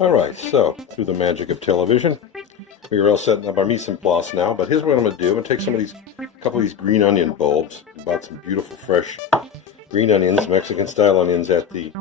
Alright, so through the magic of television, we are all setting up our mise en place now, but here's what I'm going to do. I'm going to take some of these, couple of these green onion bulbs. I bought some beautiful fresh green onions, Mexican style onions at the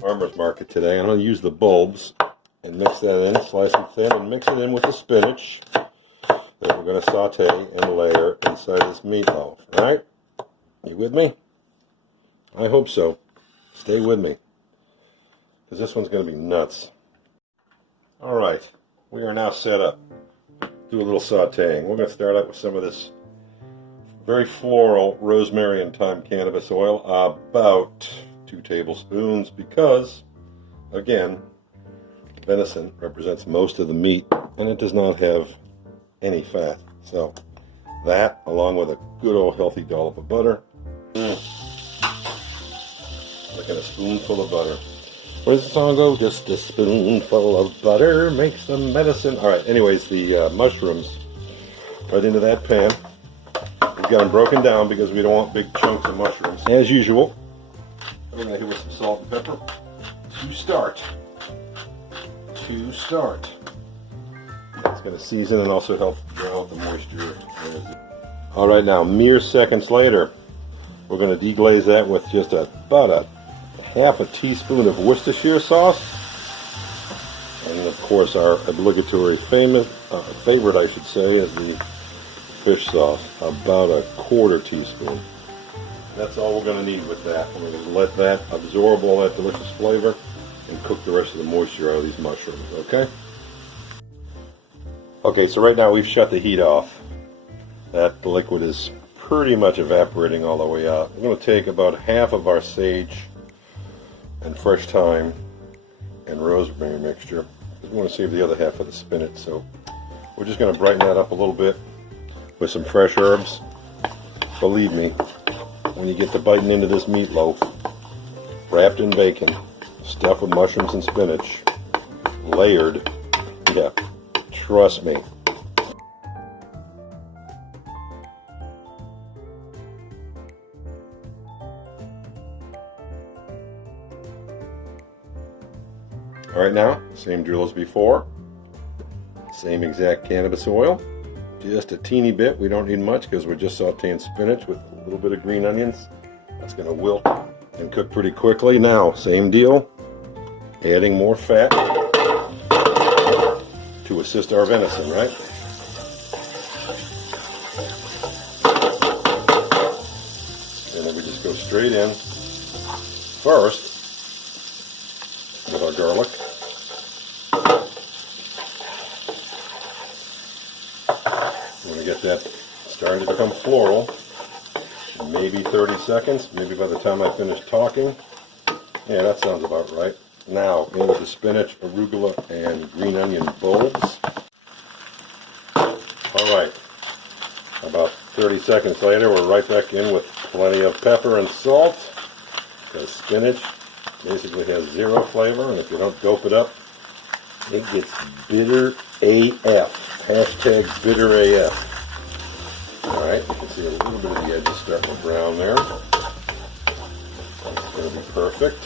farmer's market today. I'm going to use the bulbs and mix that in, slice them thin, and mix it in with the spinach that we're going to saute and layer inside this meatloaf. Alright? You with me? I hope so. Stay with me, because this one's going to be nuts. Alright, we are now set up. Do a little sauteing. We're going to start out with some of this very floral rosemary and thyme cannabis oil, about 2 tablespoons, because, again, venison represents most of the meat, and it does not have any fat. So, that, along with a good old healthy dollop of butter. Like a spoonful of butter. What does the song go? Just a spoonful of butter makes the medicine. Alright, anyways, the mushrooms right into that pan. We've got them broken down because we don't want big chunks of mushrooms. As usual, we're going to hit with some salt and pepper to start. It's going to season and also help draw out the moisture. Alright, now, mere seconds later, we're going to deglaze that with just about a half a teaspoon of Worcestershire sauce, and of course our obligatory favorite, I should say, is the fish sauce, about a quarter teaspoon. That's all we're going to need with that. We're going to let that absorb all that delicious flavor and cook the rest of the moisture out of these mushrooms, okay? Okay, so right now we've shut the heat off. That liquid is pretty much evaporating all the way out. We're going to take about half of our sage and fresh thyme and rosemary mixture. We want to save the other half of the spinach, so we're just going to brighten that up a little bit with some fresh herbs. Believe me, when you get to biting into this meatloaf, wrapped in bacon, stuffed with mushrooms and spinach, layered, yeah, trust me. Alright, now, same drill as before. Same exact cannabis oil. Just a teeny bit. We don't need much because we're just sauteing spinach with a little bit of green onions. That's going to wilt and cook pretty quickly. Now, same deal. Adding more fat to assist our venison, right? And then we just go straight in. First, with our garlic. We're going to get that starting to become floral. Maybe 30 seconds, maybe by the time I finish talking. Yeah, that sounds about right. Now, in with the spinach, arugula, and green onion bulbs. Alright, about 30 seconds later, we're right back in with plenty of pepper and salt, because spinach basically has zero flavor, and if you don't dope it up, it gets bitter AF. Hashtag bitter AF. Alright, you can see a little bit of the edges starting to brown there. That's going to be perfect.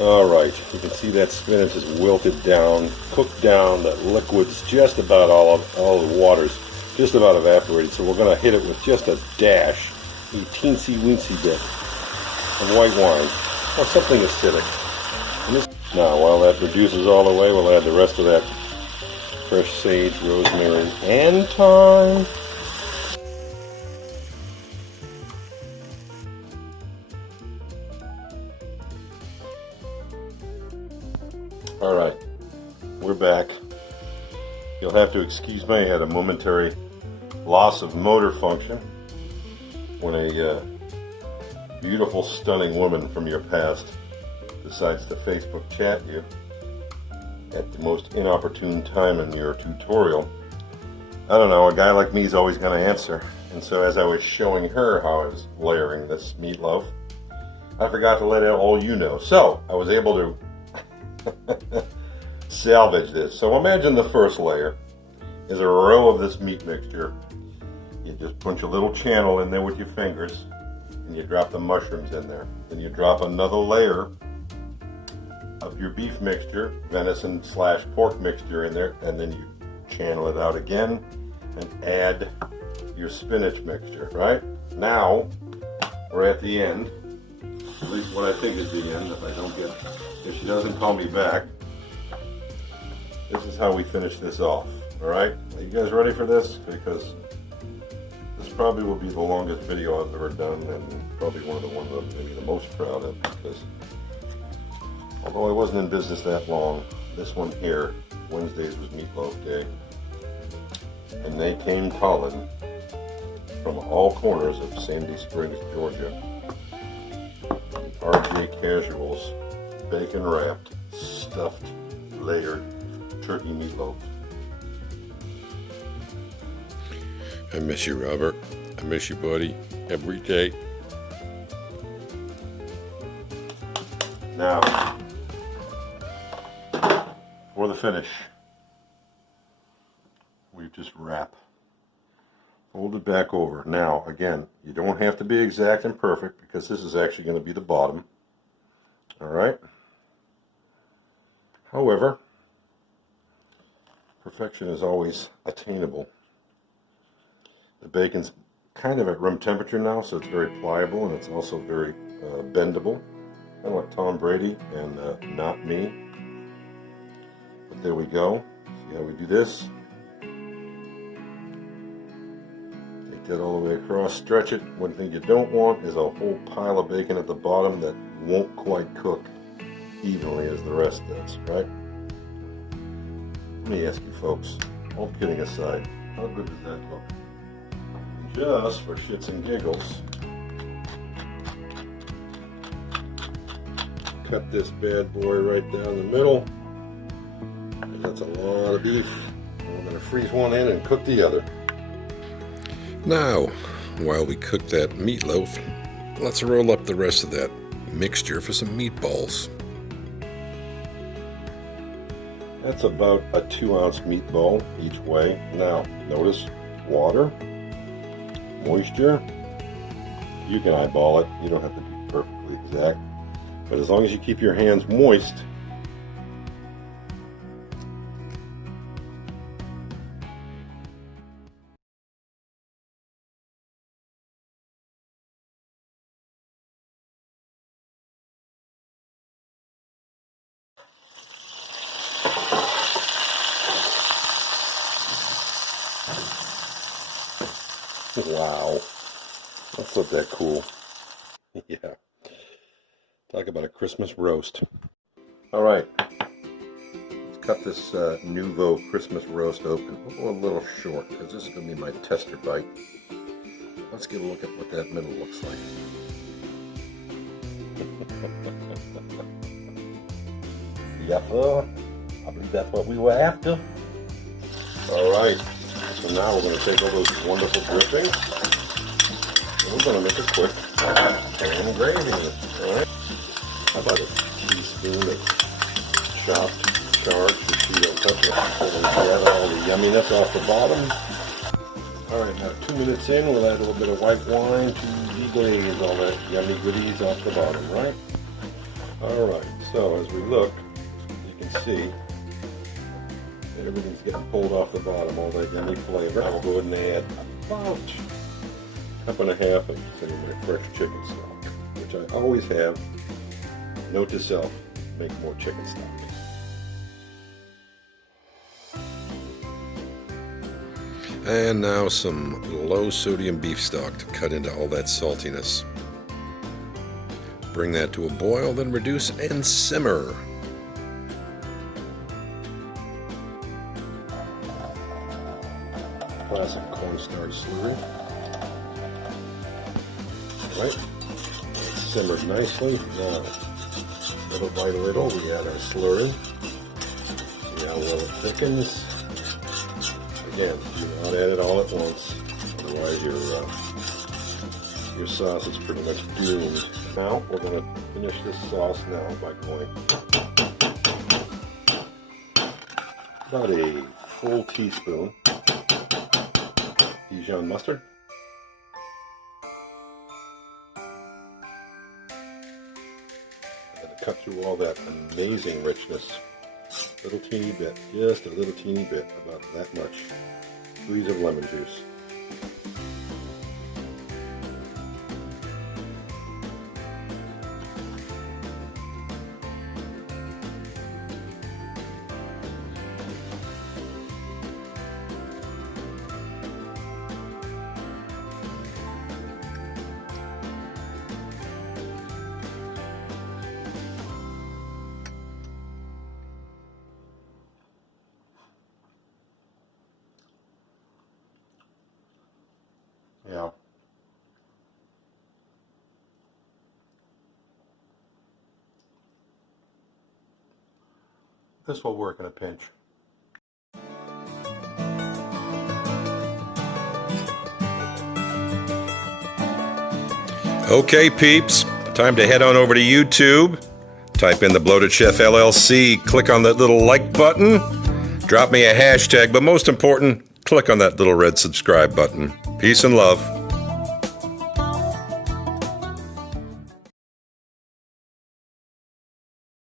Alright, you can see that spinach is wilted down, cooked down, the liquid's just about all the water's just about evaporated, so we're going to hit it with just a dash, a teensy-weensy bit of white wine, or something acidic. Now, while that reduces all the way, we'll add the rest of that fresh sage, rosemary, and thyme. Alright, we're back. You'll have to excuse me, I had a momentary loss of motor function when a beautiful, stunning woman from your past decides to Facebook chat you at the most inopportune time in your tutorial. I don't know, a guy like me is always going to answer. And so as I was showing her how I was layering this meatloaf, I forgot to let all you know. So I was able to salvage this. So imagine the first layer is a row of this meat mixture. You just punch a little channel in there with your fingers, and you drop the mushrooms in there. Then you drop another layer of your beef mixture, venison / pork mixture in there, and then you channel it out again and add your spinach mixture, right? Now, we're at the end, at least what I think is the end, if she doesn't call me back. This is how we finish this off, all right? Are you guys ready for this? Because this probably will be the longest video I've ever done, and probably one of the ones I'm maybe the most proud of, because although I wasn't in business that long, this one here, Wednesdays was Meatloaf Day, and they came calling from all corners of Sandy Springs, Georgia. RJ Casuals, bacon wrapped, stuffed, layered turkey meatloaf. I miss you, Robert. I miss you, buddy, every day. Now, for the finish, we just wrap. Fold it back over. Now, again, you don't have to be exact and perfect because this is actually going to be the bottom. All right? However, perfection is always attainable. The bacon's kind of at room temperature now, so it's very pliable, and it's also very bendable. Kind of like Tom Brady and not me. But there we go. See how we do this? Take that all the way across, stretch it. One thing you don't want is a whole pile of bacon at the bottom that won't quite cook evenly as the rest does, right? Let me ask you folks, all kidding aside, how good does that look? Just for shits and giggles, cut this bad boy right down the middle, because that's a lot of beef. And we're going to freeze one in and cook the other. Now, while we cook that meatloaf, let's roll up the rest of that mixture for some meatballs. That's about a 2-ounce meatball each way. Now, notice water, moisture. You can eyeball it. You don't have to be perfectly exact. But as long as you keep your hands moist, wow, that's not that cool. Yeah. Talk about a Christmas roast. All right. Let's cut this Nouveau Christmas roast open. We'll go a little short because this is going to be my tester bite. Let's get a look at what that middle looks like. Yes, sir. I believe that's what we were after. All right. So now we're going to take all those wonderful drippings, and we're going to make a quick pan gravy. All right. How about a teaspoon of chopped charred Shishito pepper, so we gather all the yumminess off the bottom. All right, now 2 minutes in, we'll add a little bit of white wine to deglaze all that yummy goodies off the bottom, right? All right, so as we look, you can see that everything's getting pulled off the bottom, all that yummy flavor. I will go ahead and add about a cup and a half of, say, my fresh chicken stock, which I always have. Note to self, make more chicken stock. And now some low sodium beef stock to cut into all that saltiness. Bring that to a boil, then reduce and simmer. Classic cornstarch slurry. Right, it's simmered nicely. Now, little by little, we add our slurry. See how well it thickens. Again, do not add it all at once, otherwise your sauce is pretty much doomed. Now we're going to finish this sauce now by going about a full teaspoon Dijon mustard, cut through all that amazing richness. Little teeny bit, just a little teeny bit, about that much. Squeeze of lemon juice. Yeah. This will work in a pinch. Okay, peeps, time to head on over to YouTube. Type in the Bloated Chef LLC, click on that little like button, drop me a hashtag, but most important, click on that little red subscribe button. Peace and love.